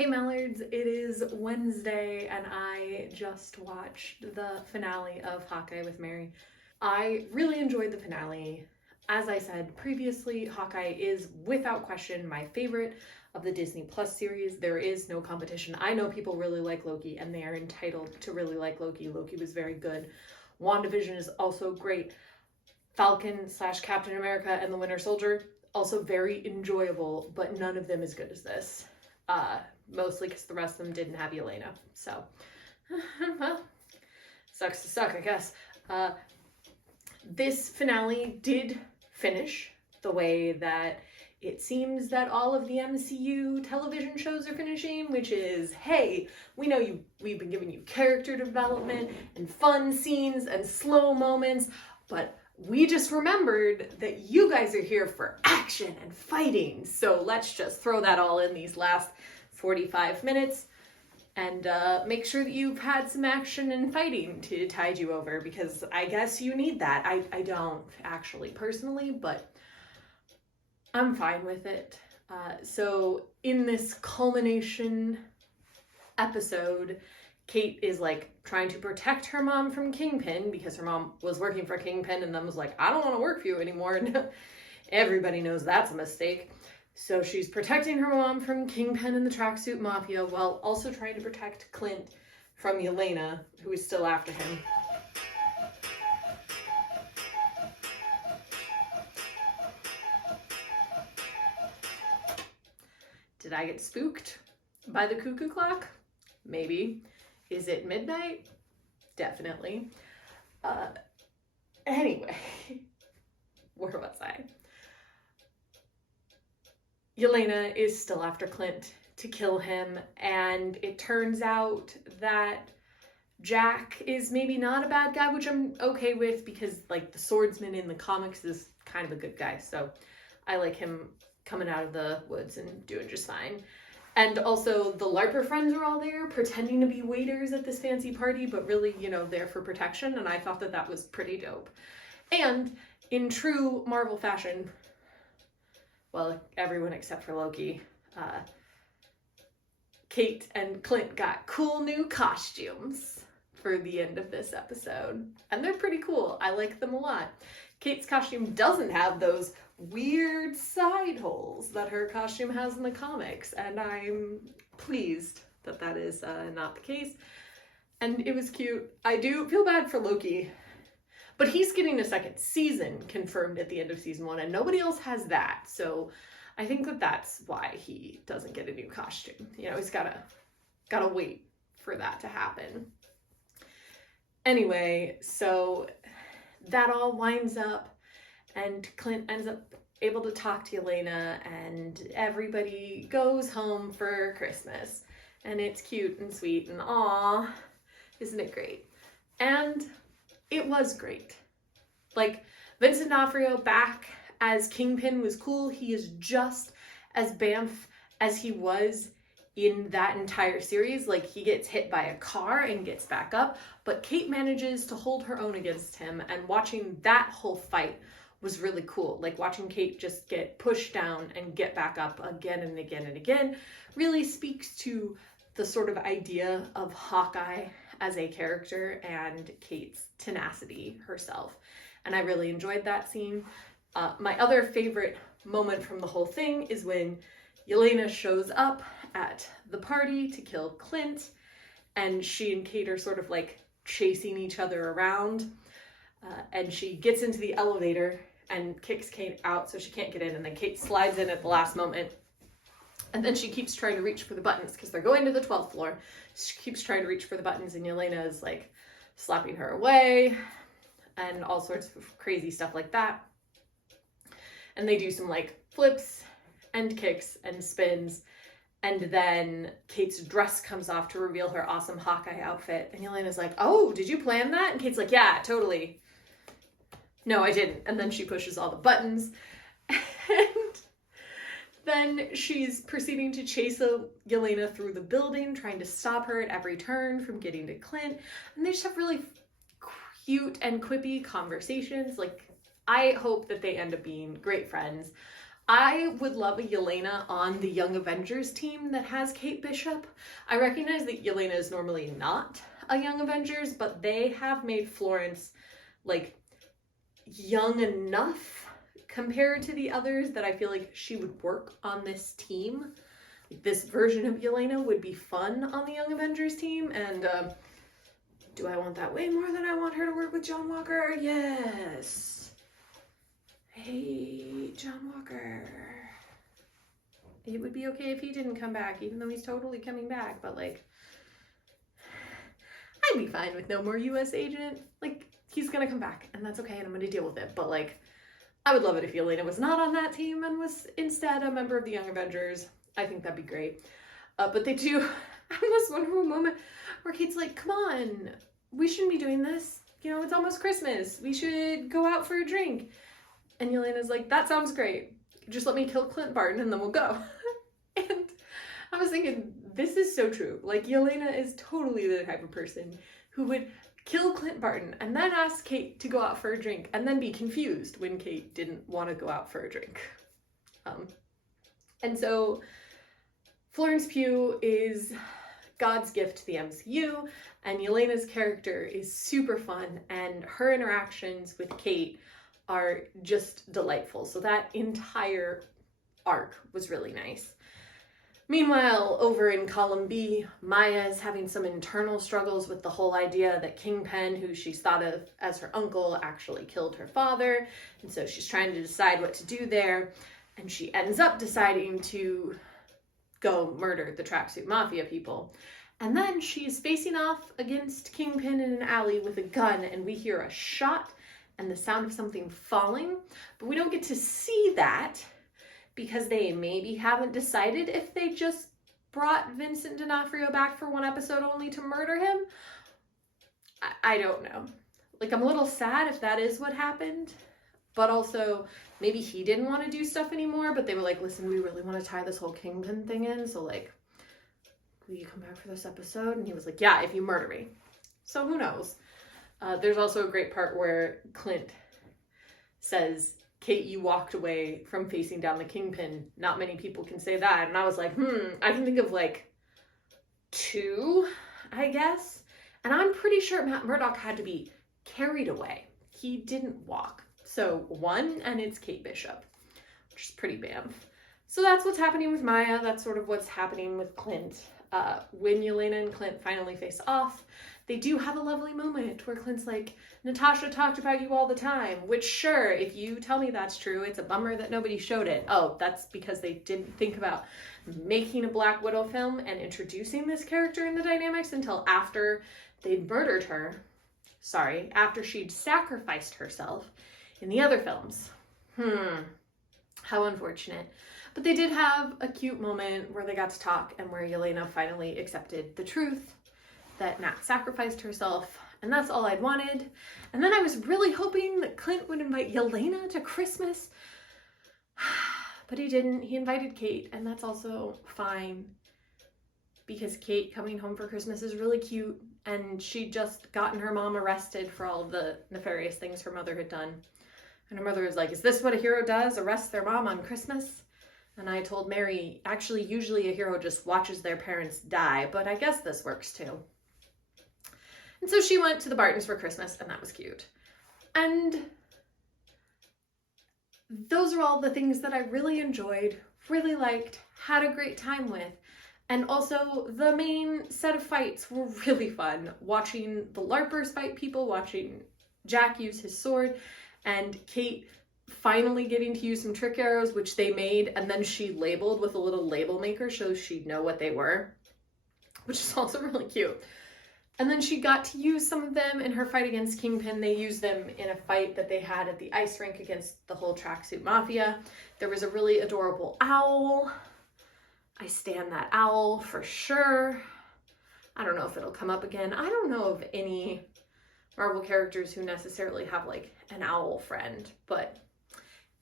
Hey Mallards, it is Wednesday and I just watched the finale of Hawkeye with Mary. I really enjoyed the finale. As I said previously, Hawkeye is without question my favorite of the Disney Plus series. There is no competition. I know people really like Loki and they are entitled to really like Loki. Loki was very good. WandaVision is also great. Falcon/Captain America and the Winter Soldier, also very enjoyable, but none of them as good as this. Mostly because the rest of them didn't have Yelena. So, well, sucks to suck, I guess. This finale did finish the way that it seems that all of the MCU television shows are finishing, which is, hey, we know we've been giving you character development and fun scenes and slow moments, but we just remembered that you guys are here for action and fighting. So let's just throw that all in these last 45 minutes and make sure that you've had some action and fighting to tide you over, because I guess you need that. I don't actually personally, but I'm fine with it. So in this culmination episode, Kate is like trying to protect her mom from Kingpin because her mom was working for Kingpin and then was like, I don't want to work for you anymore. And everybody knows that's a mistake. So she's protecting her mom from Kingpin and the Tracksuit Mafia while also trying to protect Clint from Yelena, who is still after him. Did I get spooked by the cuckoo clock? Maybe. Is it midnight? Definitely. Anyway, where was I? Yelena is still after Clint to kill him, and it turns out that Jack is maybe not a bad guy, which I'm okay with because, like, the swordsman in the comics is kind of a good guy, so I like him coming out of the woods and doing just fine. And also, the LARPer friends are all there, pretending to be waiters at this fancy party, but really, there for protection, and I thought that that was pretty dope. And in true Marvel fashion, well, everyone except for Loki, Kate and Clint got cool new costumes for the end of this episode. And they're pretty cool. I like them a lot. Kate's costume doesn't have those weird side holes that her costume has in the comics, and I'm pleased that that is not the case. And it was cute. I do feel bad for Loki, but he's getting a second season confirmed at the end of season 1, and nobody else has that, so I think that that's why he doesn't get a new costume. He's gotta wait for that to happen. Anyway, so that all winds up, and Clint ends up able to talk to Yelena, and everybody goes home for Christmas. And it's cute and sweet and aw, isn't it great? And it was great. Like, Vincent D'Onofrio back as Kingpin was cool. He is just as bamf as he was in that entire series. Like, he gets hit by a car and gets back up, but Kate manages to hold her own against him, and watching that whole fight was really cool. Like, watching Kate just get pushed down and get back up again and again and again really speaks to the sort of idea of Hawkeye as a character and Kate's tenacity herself. And I really enjoyed that scene. My other favorite moment from the whole thing is when Yelena shows up at the party to kill Clint, and she and Kate are sort of like chasing each other around, and she gets into the elevator and kicks Kate out so she can't get in, and then Kate slides in at the last moment, and then she keeps trying to reach for the buttons because they're going to the 12th floor. She keeps trying to reach for the buttons, and Yelena is like slapping her away and all sorts of crazy stuff like that. And they do some like flips and kicks and spins, and then Kate's dress comes off to reveal her awesome Hawkeye outfit, and Yelena's like, oh, did you plan that? And Kate's like, yeah, totally. No, I didn't. And then she pushes all the buttons, and then she's proceeding to chase Yelena through the building, trying to stop her at every turn from getting to Clint, and they just have really cute and quippy conversations. Like, I hope that they end up being great friends. I would love a Yelena on the Young Avengers team that has Kate Bishop. I recognize that Yelena is normally not a Young Avengers, but they have made Florence like young enough compared to the others that I feel like she would work on this team. This version of Yelena would be fun on the Young Avengers team, and do I want that way more than I want her to work with John Walker? Yes. Hey, John Walker. It would be okay if he didn't come back, even though he's totally coming back, but like, I'd be fine with no more US agent. Like, he's gonna come back, and that's okay, and I'm gonna deal with it, but like, I would love it if Yelena was not on that team and was instead a member of the Young Avengers. I think that'd be great. But they do have this wonderful moment where Kate's like, come on, we shouldn't be doing this. You know, it's almost Christmas. We should go out for a drink. And Yelena's like, that sounds great. Just let me kill Clint Barton and then we'll go. And I was thinking, this is so true. Like, Yelena is totally the type of person who would kill Clint Barton and then ask Kate to go out for a drink and then be confused when Kate didn't want to go out for a drink. And so Florence Pugh is God's gift to the MCU, and Yelena's character is super fun, and her interactions with Kate are just delightful. So that entire arc was really nice. Meanwhile, over in column B, Maya is having some internal struggles with the whole idea that Kingpin, who she's thought of as her uncle, actually killed her father. And so she's trying to decide what to do there. And she ends up deciding to go murder the tracksuit mafia people. And then she's facing off against Kingpin in an alley with a gun, and we hear a shot and the sound of something falling, but we don't get to see that because they maybe haven't decided if they just brought Vincent D'Onofrio back for one episode only to murder him. I don't know. Like, I'm a little sad if that is what happened, but also maybe he didn't want to do stuff anymore, but they were like, listen, we really want to tie this whole Kingpin thing in, so like, will you come back for this episode? And he was like, yeah, if you murder me. So who knows? There's also a great part where Clint says, Kate, you walked away from facing down the Kingpin. Not many people can say that. And I was like, I can think of like 2, I guess. And I'm pretty sure Matt Murdock had to be carried away. He didn't walk. So 1, and it's Kate Bishop, which is pretty bamf. So that's what's happening with Maya. That's sort of what's happening with Clint. When Yelena and Clint finally face off, they do have a lovely moment where Clint's like, Natasha talked about you all the time, which sure, if you tell me that's true, it's a bummer that nobody showed it. Oh, that's because they didn't think about making a Black Widow film and introducing this character in the dynamics until after they'd murdered her. Sorry, after she'd sacrificed herself in the other films. How unfortunate. But they did have a cute moment where they got to talk and where Yelena finally accepted the truth that Nat sacrificed herself, and that's all I'd wanted. And then I was really hoping that Clint would invite Yelena to Christmas, but he didn't. He invited Kate, and that's also fine because Kate coming home for Christmas is really cute, and she'd just gotten her mom arrested for all of the nefarious things her mother had done. And her mother was like, is this what a hero does, arrest their mom on Christmas? And I told Mary, actually, usually a hero just watches their parents die, but I guess this works too. And so she went to the Bartons for Christmas, and that was cute. And those are all the things that I really enjoyed, really liked, had a great time with. And also, the main set of fights were really fun. Watching the LARPers fight people, watching Jack use his sword, and Kate finally getting to use some trick arrows, which they made, and then she labeled with a little label maker so she'd know what they were, which is also really cute. And then she got to use some of them in her fight against Kingpin. They used them in a fight that they had at the ice rink against the whole tracksuit mafia. There was a really adorable owl. I stan that owl for sure. I don't know if it'll come up again. I don't know of any Marvel characters who necessarily have like an owl friend, but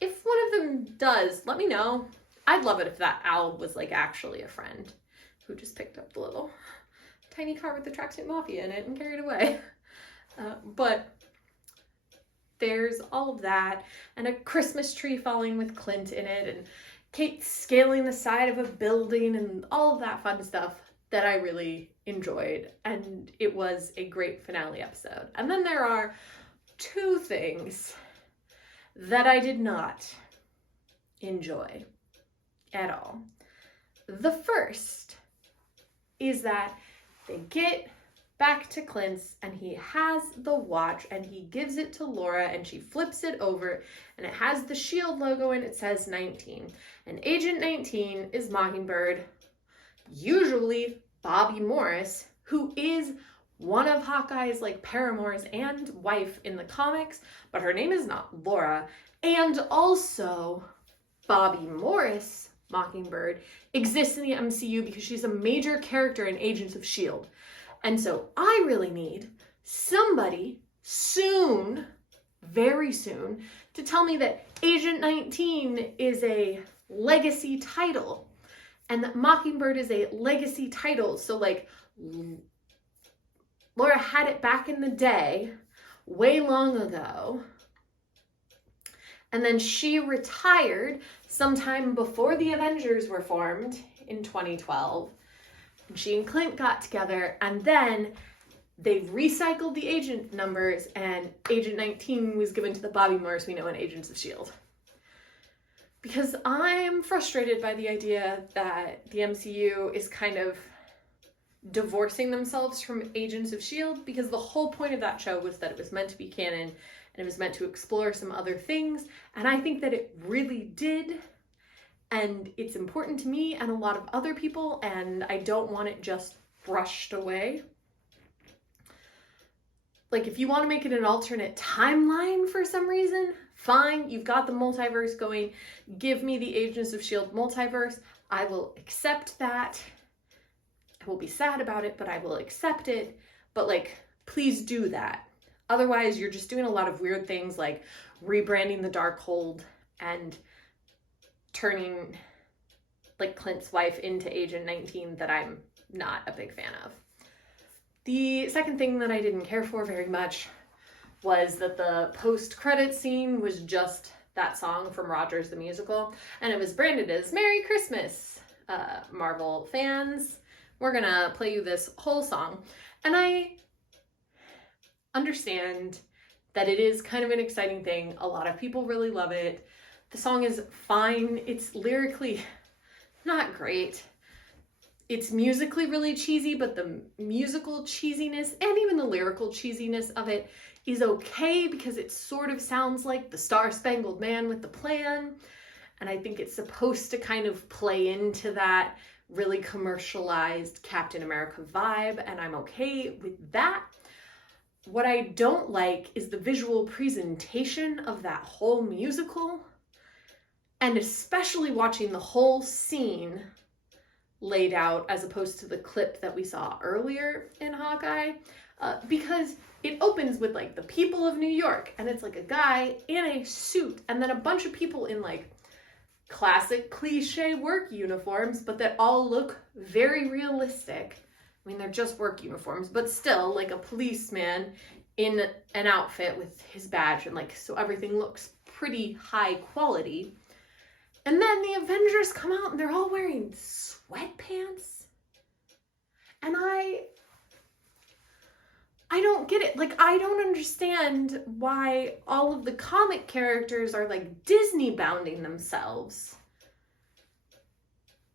if one of them does, let me know. I'd love it if that owl was like actually a friend who just picked up the little tiny car with the tracksuit mafia in it and carried away. But there's all of that, and a Christmas tree falling with Clint in it, and Kate scaling the side of a building, and all of that fun stuff that I really enjoyed, and it was a great finale episode. And then there are two things that I did not enjoy at all. The first is that they get back to Clint's and he has the watch and he gives it to Laura and she flips it over and it has the SHIELD logo and it says 19. And Agent 19 is Mockingbird, usually Bobby Morris, who is one of Hawkeye's like paramours and wife in the comics, but her name is not Laura. And also Bobby Morris, Mockingbird, exists in the MCU because she's a major character in Agents of S.H.I.E.L.D. And so I really need somebody soon, very soon, to tell me that Agent 19 is a legacy title and that Mockingbird is a legacy title. So like Laura had it back in the day, way long ago, and then she retired sometime before the Avengers were formed in 2012. She and Clint got together, and then they recycled the agent numbers, and Agent 19 was given to the Bobby Morris we know in Agents of S.H.I.E.L.D. Because I'm frustrated by the idea that the MCU is kind of divorcing themselves from Agents of S.H.I.E.L.D. because the whole point of that show was that it was meant to be canon and it was meant to explore some other things, and I think that it really did, and it's important to me and a lot of other people, and I don't want it just brushed away. Like, if you want to make it an alternate timeline for some reason, fine, you've got the multiverse going, give me the Agents of S.H.I.E.L.D. multiverse, I will accept that. I will be sad about it, but I will accept it. But like, please do that. Otherwise, you're just doing a lot of weird things like rebranding the Darkhold and turning like Clint's wife into Agent 19 that I'm not a big fan of. The second thing that I didn't care for very much was that the post-credit scene was just that song from Rogers the Musical, and it was branded as Merry Christmas, Marvel fans. We're gonna play you this whole song. And I understand that it is kind of an exciting thing. A lot of people really love it. The song is fine. It's lyrically not great. It's musically really cheesy, but the musical cheesiness and even the lyrical cheesiness of it is okay because it sort of sounds like the Star-Spangled Man with the Plan. And I think it's supposed to kind of play into that really commercialized Captain America vibe, and I'm okay with that. What I don't like is the visual presentation of that whole musical, and especially watching the whole scene laid out as opposed to the clip that we saw earlier in Hawkeye, because it opens with like the people of New York, and it's like a guy in a suit and then a bunch of people in like classic cliche work uniforms, but that all look very realistic. I mean, they're just work uniforms, but still like a policeman in an outfit with his badge, and like, so everything looks pretty high quality. And then the Avengers come out and they're all wearing sweatpants. And I don't get it. Like, I don't understand why all of the comic characters are like Disney bounding themselves.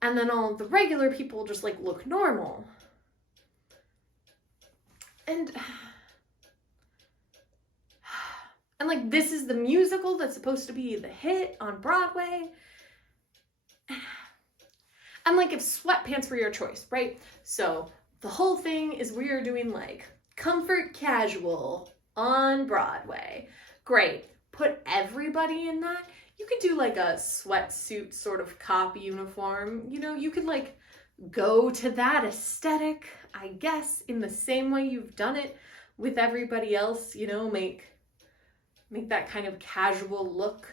And then all of the regular people just like look normal. And like, this is the musical that's supposed to be the hit on Broadway. And like, if sweatpants were your choice, right? So the whole thing is we are doing like comfort casual on Broadway. Great. Put everybody in that. You could do like a sweatsuit sort of cop uniform. You know, you could like go to that aesthetic, I guess, in the same way you've done it with everybody else, you know, make that kind of casual look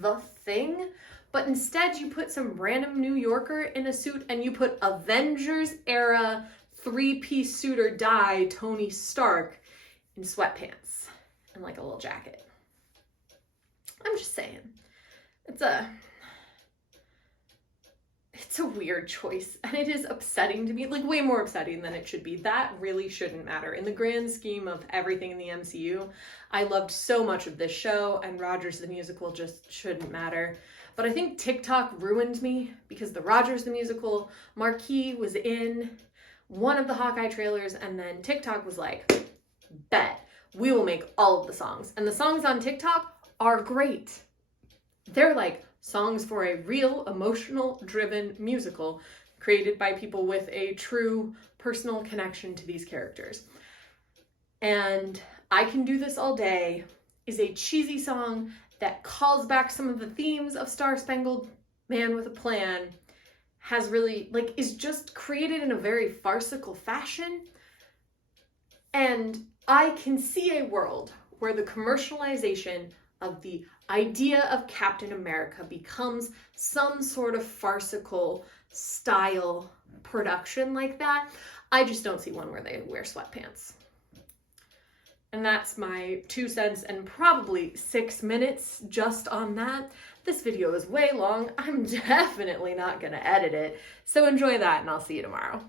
the thing. But instead you put some random New Yorker in a suit and you put Avengers era 3-piece suit or die Tony Stark in sweatpants and like a little jacket. I'm just saying. It's a weird choice, and it is upsetting to me, like way more upsetting than it should be. That really shouldn't matter. In the grand scheme of everything in the MCU, I loved so much of this show, and Rogers the Musical just shouldn't matter. But I think TikTok ruined me, because the Rogers the Musical marquee was in one of the Hawkeye trailers, and then TikTok was like, bet, we will make all of the songs. And the songs on TikTok are great. They're like songs for a real emotional driven musical created by people with a true personal connection to these characters. And I Can Do This All Day is a cheesy song that calls back some of the themes of Star Spangled Man with a Plan, has really, like, is just created in a very farcical fashion. And I can see a world where the commercialization of the idea of Captain America becomes some sort of farcical style production like that. I just don't see one where they wear sweatpants. And that's my 2 cents and probably 6 minutes just on that. This video is way long. I'm definitely not gonna edit it. So enjoy that, and I'll see you tomorrow.